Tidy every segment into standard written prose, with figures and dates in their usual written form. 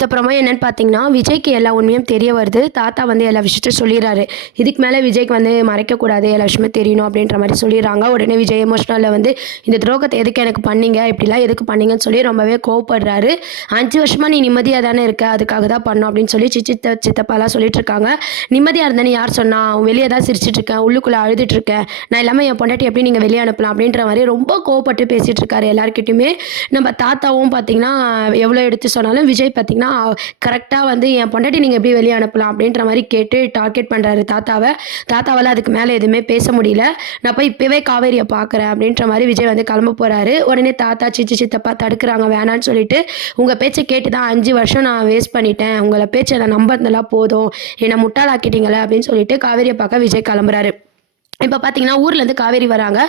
அடுத்த ப்ரோமோ என்னன்னு பார்த்தீங்கன்னா, விஜய்க்கு எல்லா உண்மையும் தெரிய வருது. தாத்தா வந்து எல்லா விஷயத்தையும் சொல்லிர்றாரு. இதுக்கு மேல விஜய்க்கு வந்து மறைக்கக்கூடாது, எல்லா விஷயமும் தெரியணும் அப்படின்ற மாரி சொல்லிர்றாங்க. உடனே விஜய் எமோஷனல்ல வந்து, "இந்த துரோகத்த எதுக்கு எனக்கு பண்ணீங்க? இப்படிலாம் எதுக்கு பண்ணீங்கன்னு?" சொல்லி ரொம்பவே கோவப்படுறாரு. 5 வருஷமா நீ நிம்மதியா தானே இருக்க. அதுக்காக தான் பண்ணோம் அப்படின்னு சொல்லி சித்தப்பாலாம் சொல்லிட்டு இருக்காங்க. நிம்மதியா இருந்தேன்னு யார் சொன்னா? வெளிய தான் சிரிச்சுட்டு இருக்கேன். உள்ளுக்குள்ள அழுதுட்டு இருக்கேன். நான் இல்லாம என் பொண்டாட்டி எப்படி நீங்க வெளிய அனுப்பலாம்? அப்படின்ற மாரி ரொம்ப கோவப்பட்டு பேசிட்டு இருக்காரு எல்லார்கிட்டயுமே. நம்ம தாத்தாவும் பார்த்தீங்கன்னா, எவ்வளோ எடுத்து சொன்னாலும் விஜய் பார்த்தீங்கன்னா, கரெக்ட்டா வந்து என் பொண்டாட்டி நீங்க எப்படி வெளிய அனுப்பலாம்? அப்படின்ற மாரி கேட்டு டார்கெட் பண்றாரு தாத்தாவ. தாத்தாவால அதுக்கு மேல எதுவுமே பேச முடியல. நான் போய் இப்பவே காவேரிய பார்க்குறேன் அப்படின்ற மாரி விஜய் வந்து கிளம்ப போறாரு. உடனே தாத்தா, சித்தப்பா தடுக்குறாங்க வேணான்னு சொல்லிட்டு, உங்க பேச்ச கேட்டு தான் 5 வருஷம் நான் வேஸ்ட் பண்ணிட்டேன். உங்கள பேச்ச நான் நம்புனதெல்லாம் போதும். என்ன முட்டாளாக்கிட்டீங்களே அப்படின்னு சொல்லிட்டு காவேரிய பார்க்க விஜய் கிளம்புறாரு. இப்ப பார்த்தீங்கன்னா, ஊர்லேருந்து காவேரி வராங்க.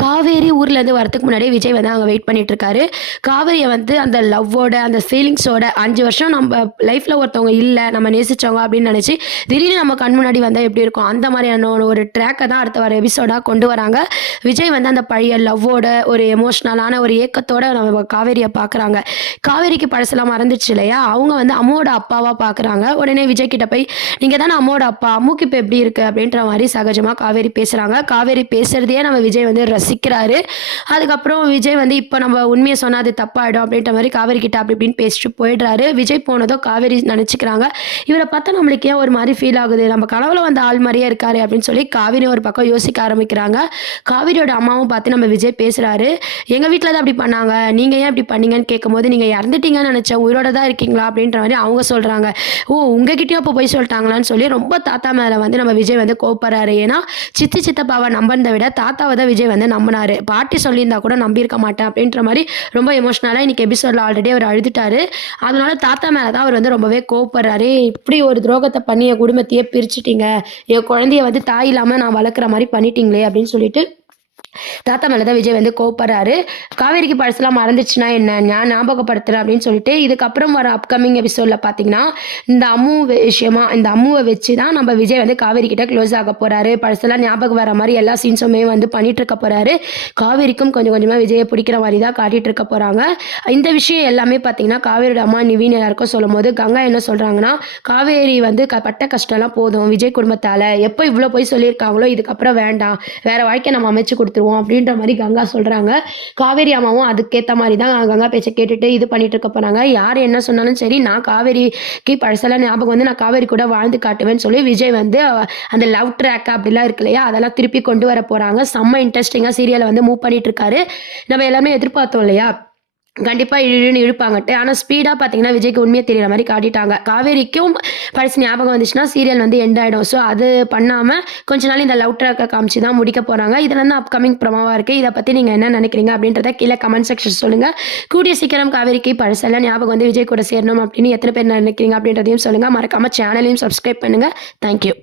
காவேரி ஊர்லேருந்து வரதுக்கு முன்னாடியே விஜய் வந்து அங்க வெயிட் பண்ணிட்டு இருக்காரு. காவேரிய வந்து அந்த லவ்வோட, அந்த ஃபீலிங்ஸோட 5 வருஷம் நம்ம லைஃப்ல ஒருத்தவங்க இல்ல, நம்ம நேசிச்சவங்க அப்படின்னு நெனச்சு, திடீர்னு நம்ம கண் முன்னாடி வந்தா எப்படி இருக்கும்? அந்த மாரியான ஒரு ட்ராக்க தான் அடுத்த வர எபிசோடா கொண்டு வராங்க. விஜய் வந்து அந்த பழைய லவ்வோட, ஒரு எமோஷனலான ஒரு ஏக்கத்தோட நம்ம காவேரிய பார்க்குறாங்க. காவேரிக்கு பழசெல்லாம் மறந்துருச்சு இல்லையா? அவங்க வந்து அம்முவோட அப்பாவா பார்க்குறாங்க. உடனே விஜய் கிட்ட போய், "நீங்க தானே அம்முவோட அப்பா. அம்முக்கு இப்ப எப்படி இருக்கு?" அப்படின்ற மாரி சகஜமா காவேரி பேசுறாங்க. காவேரி பேசுறதையே நம்ம விஜய் வந்து ரசிக்கிறாரு. அதுக்கப்புறம் விஜய் வந்து இப்ப நம்ம உண்மைய சொன்னா அது தப்பாயிடும் அப்படின்ற மாரி காவேரி கிட்ட அப்படி இப்படின்னு பேசிட்டு போயிடுறாரு. விஜய் போனதும் காவேரி நெனச்சுக்கிறாங்க, இவர பார்த்தா நம்மளுக்கு ஏன் ஒரு மாரி ஃபீல் ஆகுது? நம்ம கனவுல வந்த ஆள் மாரியே இருக்காரே அப்படின்னு சொல்லி காவேரி ஒரு பக்கம் யோசிக்க ஆரம்பிக்கிறாங்க. காவேரியோட அம்மாவும் பார்த்து நம்ம விஜய் பேசுறாரு. எங்க வீட்ல தான் அப்படி பண்ணாங்க. நீங்க ஏன் இப்படி பண்ணீங்கன்னு கேட்கும்போது, நீங்க இறந்துட்டீங்கன்னு நெனச்சேன். உயிரோட தான் இருக்கீங்களா? அப்படின்ற மாரி அவங்க சொல்றாங்க. ஓ! உங்ககிட்டயும் அப்ப பொய் சொல்ட்டாங்களான்னு சொல்லி ரொம்ப தாத்தா மேல வந்து நம்ம விஜய் வந்து கோவப்படுறாரு. ஏன்னா, சித்தப்பாவ நம்புனத விட தாத்தாவ தான் விஜய் வந்து நம்புனாரு. பாட்டி சொல்லியிருந்தா கூட நம்பியிருக்க மாட்டேன் அப்படின்ற மாரி ரொம்ப எமோஷனலா இன்னைக்கு எபிசோட்ல ஆல்ரெடி அவர் அழுதுட்டாரு. அதனால தாத்தா மேல தான் அவர் வந்து ரொம்பவே கோவப்படுறாரு. இப்படி ஒரு துரோகத்த பண்ணி என் குடும்பத்தையே பிரிச்சுட்டீங்க. என் குழந்தைய வந்து தாய் இல்லாம நான் வளர்க்குற மாரி பண்ணிட்டீங்களே அப்படின்னு சொல்லிட்டு தாத்தா மேல தான் விஜய் வந்து கோவப்படுறாரு. காவேரிக்கு பழசெல்லாம் மறந்துச்சுன்னா என்ன? நான் ஞாபகப்படுத்துறேன் அப்படின்னு சொல்லிட்டு, இதுக்கப்புறம் வர அப்கமிங் எபிசோட்ல பார்த்தீங்கன்னா, இந்த அம்மு விஷயமா இந்த அம்முவ வச்சு தான் நம்ம விஜய் வந்து காவேரி கிட்ட க்ளோஸ் ஆக போறாரு. பழசெல்லாம் ஞாபகம் வர மாரி எல்லா சீன்ஸுமே வந்து பண்ணிட்டு இருக்க போறாரு. காவேரிக்கும் கொஞ்சம் கொஞ்சமா விஜய பிடிக்கிற மாரி தான் காட்டிட்டு இருக்க போறாங்க. இந்த விஷயம் எல்லாமே பார்த்தீங்கன்னா, காவேரியோட அம்மா நிவின் எல்லாருக்கும் சொல்லும்போது, கங்கா என்ன சொல்றாங்கன்னா, காவேரி வந்து பட்ட கஷ்டம்லாம் போதும் விஜய் குடும்பத்தால. எப்போ இவ்ளோ பொய் சொல்லியிருக்காங்களோ, இதுக்கப்புறம் வேண்டாம். வேற வாழ்க்கைய நம்ம அமைச்சு குடுத்துருவோம் அப்படின்ற மாரி கங்கா சொல்றாங்க. காவேரி அம்மாவும் அதுக்கேத்த மாரி தான் கங்கா பேச்ச கேட்டுட்டு இது பண்ணிட்டு இருக்க போறாங்க. யார் என்ன சொன்னாலும் சரி, நான் காவேரிக்கு பழசெல்லாம் ஞாபகம் வந்து நான் காவேரி கூட வாழ்ந்து காட்டுவேன்னு சொல்லி விஜய் வந்து அந்த லவ் ட்ராக் அப்படிலாம் இருக்கு இல்லையா? அதெல்லாம் திருப்பி கொண்டு வர போறாங்க. செம்ம இன்ட்ரஸ்டிங்கா சீரியல வந்து மூவ் பண்ணிட்டு இருக்காரு. நம்ம எல்லாமே எதிர்பார்த்தோம் இல்லையா? கண்டிப்பா இழுன்னு இழுப்பாங்கட்டு. ஆனா ஸ்பீடா பார்த்தீங்கன்னா, விஜய்க்கு உண்மைய தெரியிற மாரி காட்டிட்டாங்க. காவேரிக்கும் பழசு ஞாபகம் வந்துச்சுன்னா, சீரியல் வந்து எண்ட் ஆயிடும். ஸோ அது பண்ணாம கொஞ்ச நாள் இந்த லவ் ட்ராக்க காமிச்சு தான் முடிக்க போறாங்க. இது வந்து அப்கமிங் ப்ரோமோவா இருக்கு. இத பத்தி நீங்க என்ன நெனைக்கிறீங்க? அப்படின்றத கீழ கமெண்ட் செக்ஷன் சொல்லுங்க. கூடிய சீக்கிரம் காவேரிக்கு பழசெல்லாம் ஞாபகம் வந்து விஜய் கூட சேரணும் அப்படின்னு எத்தன பேர் நெனைக்கிறீங்க? அப்படின்றதையும் சொல்லுங்க. மறக்காம சேனலையும் சப்ஸ்கிரைப் பண்ணுங்க. Thank you.